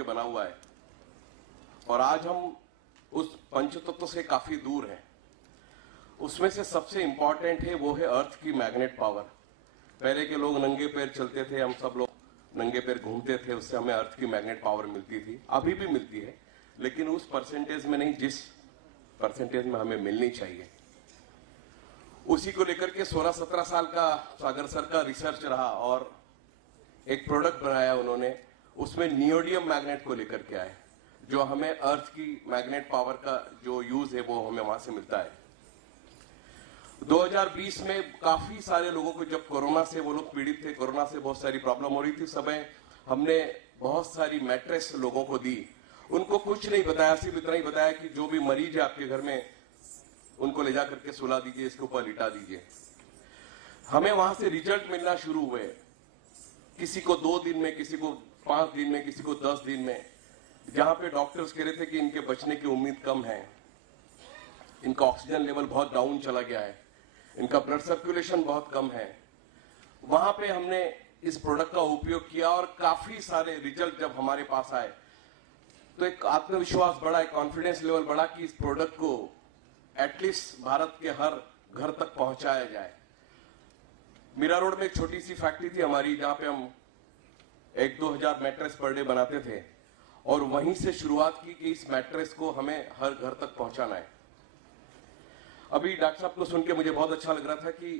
मिलकर बना हुआ है और आज हम उस पंचतत्व से काफी दूर हैं। उसमें से सबसे इंपॉर्टेंट है वो है अर्थ की मैग्नेट पावर। पहले के लोग नंगे पैर चलते थे, हम सब लोग नंगे पैर घूमते थे, उससे हमें अर्थ की मैग्नेट पावर मिलती थी, अभी भी मिलती है, लेकिन उस परसेंटेज में नहीं जिस परसेंटेज में हमें मिलनी चाहिए। उसी को लेकर के 16-17 साल का सागर सर का रिसर्च रहा और एक प्रोडक्ट बनाया उन्होंने, उसमें नियोडियम मैग्नेट को लेकर के आए, जो हमें अर्थ की मैग्नेट पावर का जो यूज है वो हमें वहां से मिलता है। 2020 में काफी सारे लोगों को, जब कोरोना से वो लोग पीड़ित थे, कोरोना से बहुत सारी प्रॉब्लम हो रही थी, समय हमने बहुत सारी मैट्रेस लोगों को दी। उनको कुछ नहीं बताया, सिर्फ इतना ही बताया कि जो भी मरीज है आपके घर में उनको ले जा करके सुला दीजिए, इसके ऊपर लिटा दीजिए। हमें वहां से रिजल्ट मिलना शुरू हुए, किसी को 2 दिन में, किसी को 5 दिन में, किसी को 10 दिन में। जहां पे डॉक्टर्स कह रहे थे कि इनके बचने की उम्मीद कम है, इनका ऑक्सीजन लेवल बहुत डाउन चला गया है, इनका ब्लड सर्कुलेशन बहुत कम है, वहां पे हमने इस प्रोडक्ट का उपयोग किया और काफी सारे रिजल्ट जब हमारे पास आए तो एक आत्मविश्वास बढ़ा, एक कॉन्फिडेंस लेवल बढ़ा कि इस प्रोडक्ट को एटलीस्ट भारत के हर घर तक पहुंचाया जाए। मीरा रोड में एक छोटी सी फैक्ट्री थी हमारी, जहां पे हम 1-2 हजार मैट्रेस पर डे बनाते थे और वहीं से शुरुआत की कि इस मैट्रेस को हमें हर घर तक पहुंचाना है। अभी डॉक्टर साहब को सुन के मुझे बहुत अच्छा लग रहा था कि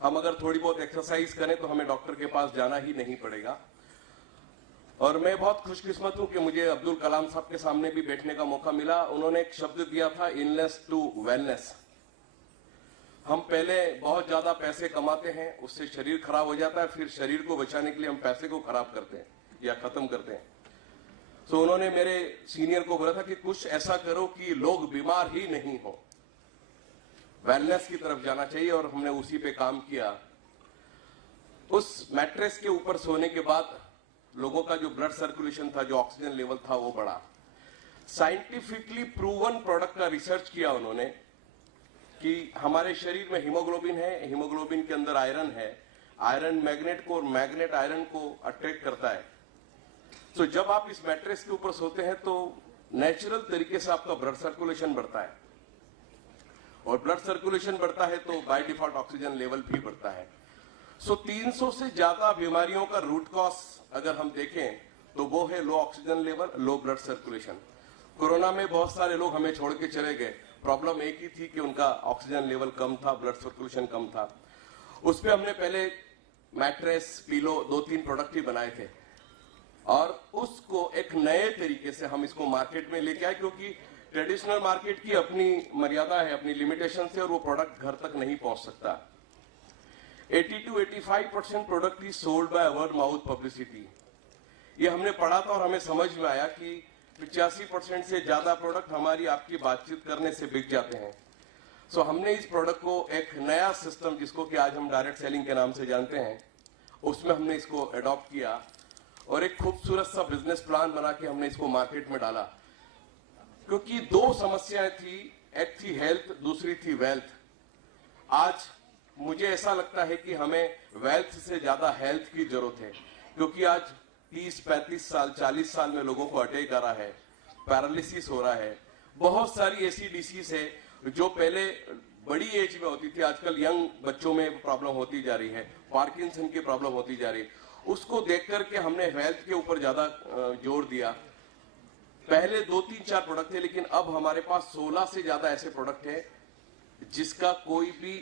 हम अगर थोड़ी बहुत एक्सरसाइज करें तो हमें डॉक्टर के पास जाना ही नहीं पड़ेगा। और मैं बहुत खुशकिस्मत हूं कि मुझे अब्दुल कलाम साहब के सामने भी बैठने का मौका मिला। उन्होंने एक शब्द दिया था, इलनेस टू वेलनेस। हम पहले बहुत ज्यादा पैसे कमाते हैं, उससे शरीर खराब हो जाता है, फिर शरीर को बचाने के लिए हम पैसे को खराब करते हैं या खत्म करते हैं। तो उन्होंने मेरे सीनियर को बोला था कि कुछ ऐसा करो कि लोग बीमार ही नहीं हो, वेलनेस की तरफ जाना चाहिए, और हमने उसी पे काम किया। उस मैट्रेस के ऊपर सोने के बाद लोगों का जो ब्लड सर्कुलेशन था, जो ऑक्सीजन लेवल था, वो बढ़ा। साइंटिफिकली प्रूवन प्रोडक्ट का रिसर्च किया उन्होंने कि हमारे शरीर में हीमोग्लोबिन है, हीमोग्लोबिन के अंदर आयरन है, आयरन मैग्नेट को और मैग्नेट आयरन को अट्रैक्ट करता है। तो जब आप इस मैट्रेस के ऊपर सोते हैं तो नेचुरल तरीके से आपका ब्लड सर्कुलेशन बढ़ता है, और ब्लड सर्कुलेशन बढ़ता है तो बाय डिफॉल्ट ऑक्सीजन लेवल भी बढ़ता है। 300 से ज्यादा बीमारियों का रूट कॉज अगर हम देखें तो वो है low oxygen level, low blood circulation. Corona में बहुत सारे लोग हमें छोड़ के चले गए, प्रॉब्लम एक ही थी कि उनका ऑक्सीजन लेवल कम था, ब्लड सर्कुलेशन कम था। उस पर हमने पहले मैट्रेस, पिलो, 2-3 प्रोडक्ट ही बनाए थे और उसको एक नए तरीके से हम इसको मार्केट में लेके आए, क्योंकि ट्रेडिशनल मार्केट की अपनी मर्यादा है, अपनी लिमिटेशन से, और वो प्रोडक्ट घर तक नहीं पहुंच सकता। 80 to 85% product is sold by word mouth publicity. ये हमने पढ़ा था और हमें समझ में आया कि 85% से ज्यादा प्रोडक्ट हमारी आपकी बातचीत करने से बिक जाते हैं। सो हमने इस प्रोडक्ट को एक नया सिस्टम, जिसको कि आज हम डायरेक्ट सेलिंग के नाम से जानते हैं, उसमें हमने इसको अडॉप्ट किया और एक खूबसूरत सा बिजनेस प्लान बना के हमने इसको मार्केट में डाला। क्योंकि 2 समस्याएं थी, एक थी हेल्थ, दूसरी थी वेल्थ। आज मुझे ऐसा लगता है कि हमें वेल्थ से ज्यादा हेल्थ की जरूरत है, क्योंकि आज 30-35 साल, 40 साल में लोगों को अटैक आ रहा है, पैरालिसिस हो रहा है, बहुत सारी ऐसी डिसीज है जो पहले बड़ी एज में होती थी, आजकल यंग बच्चों में प्रॉब्लम होती जा रही है, पार्किंसन की प्रॉब्लम होती जा रही है। उसको देख करके हमने हेल्थ के ऊपर ज्यादा जोर दिया। पहले 2-3-4 प्रोडक्ट थे, लेकिन अब हमारे पास 16 से ज्यादा ऐसे प्रोडक्ट है जिसका कोई भी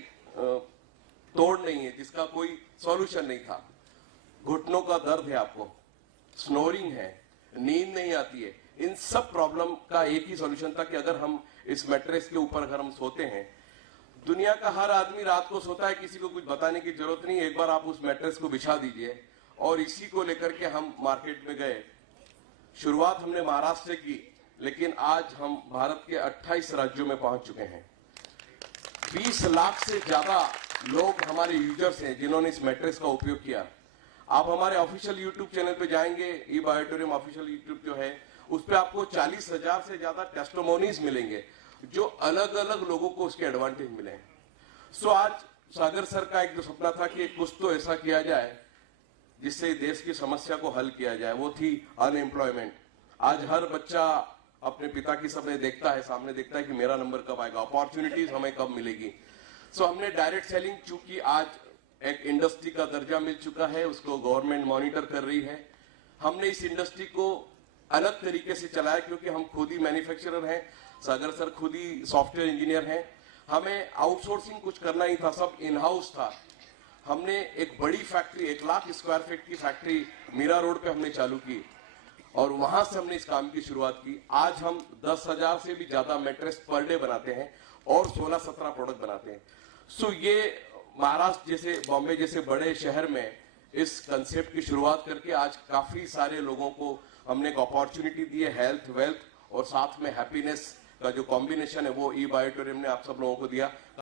तोड़ नहीं है, जिसका कोई सॉल्यूशन नहीं था। घुटनों का दर्द है आपको, स्नोरिंग है, नींद नहीं आती है, इन सब प्रॉब्लम का एक ही सॉल्यूशन था कि अगर हम इस मैट्रेस के ऊपर अगर हम सोते हैं, दुनिया का हर आदमी रात को सोता है, किसी को कुछ बताने की जरूरत नहीं, एक बार आप उस मैट्रेस को बिछा दीजिए। और इसी को लेकर के हम मार्केट में गए। शुरुआत हमने महाराष्ट्र से की, लेकिन आज हम भारत के 28 राज्यों में पहुंच चुके हैं। 20 लाख से ज्यादा लोग हमारे यूजर्स हैं जिन्होंने इस मैट्रेस का उपयोग किया। आप हमारे ऑफिशियल यूट्यूब चैनल पे जाएंगे, ई बायोटोरियम ऑफिशियल यूट्यूब जो है, उस पे आपको 40,000 से ज्यादा टेस्टिमोनीज मिलेंगे जो अलग अलग लोगों को उसके एडवांटेज मिले हैं। सो आज सागर सर का एक जो सपना था कि कुछ तो ऐसा किया जाए जिससे देश की समस्या को हल किया जाए, वो थी अनएम्प्लॉयमेंट। आज हर बच्चा अपने पिता की समय देखता है, सामने देखता है कि मेरा नंबर कब आएगा, अपॉर्चुनिटीज हमें कब मिलेगी। सो हमने डायरेक्ट सेलिंग, चूंकि आज एक इंडस्ट्री का दर्जा मिल चुका है, उसको गवर्नमेंट मॉनिटर कर रही है। हमने इस इंडस्ट्री को अलग तरीके से चलाया, क्योंकि हम खुद ही मैन्युफैक्चरर हैं, सागर सर खुद ही सॉफ्टवेयर इंजीनियर हैं। हमें आउटसोर्सिंग कुछ करना ही था, सब इन हाउस था। हमने एक बड़ी फैक्ट्री, 1 लाख स्क्वायर फीट की फैक्ट्री मीरा रोड पे हमने चालू की और वहां से हमने इस काम की शुरुआत की। आज हम 10,000 से भी ज्यादा मैट्रेस पर डे बनाते हैं और 16-17 प्रोडक्ट बनाते हैं। सो ये महाराष्ट्र जैसे, बॉम्बे जैसे बड़े शहर में इस कंसेप्ट की शुरुआत करके आज काफी सारे लोगों को हमने एक अपॉर्चुनिटी दी है। हेल्थ, वेल्थ और साथ में हैप्पीनेस का जो कॉम्बिनेशन है वो ई बायोटोरियम ने आप सब लोगों को दिया।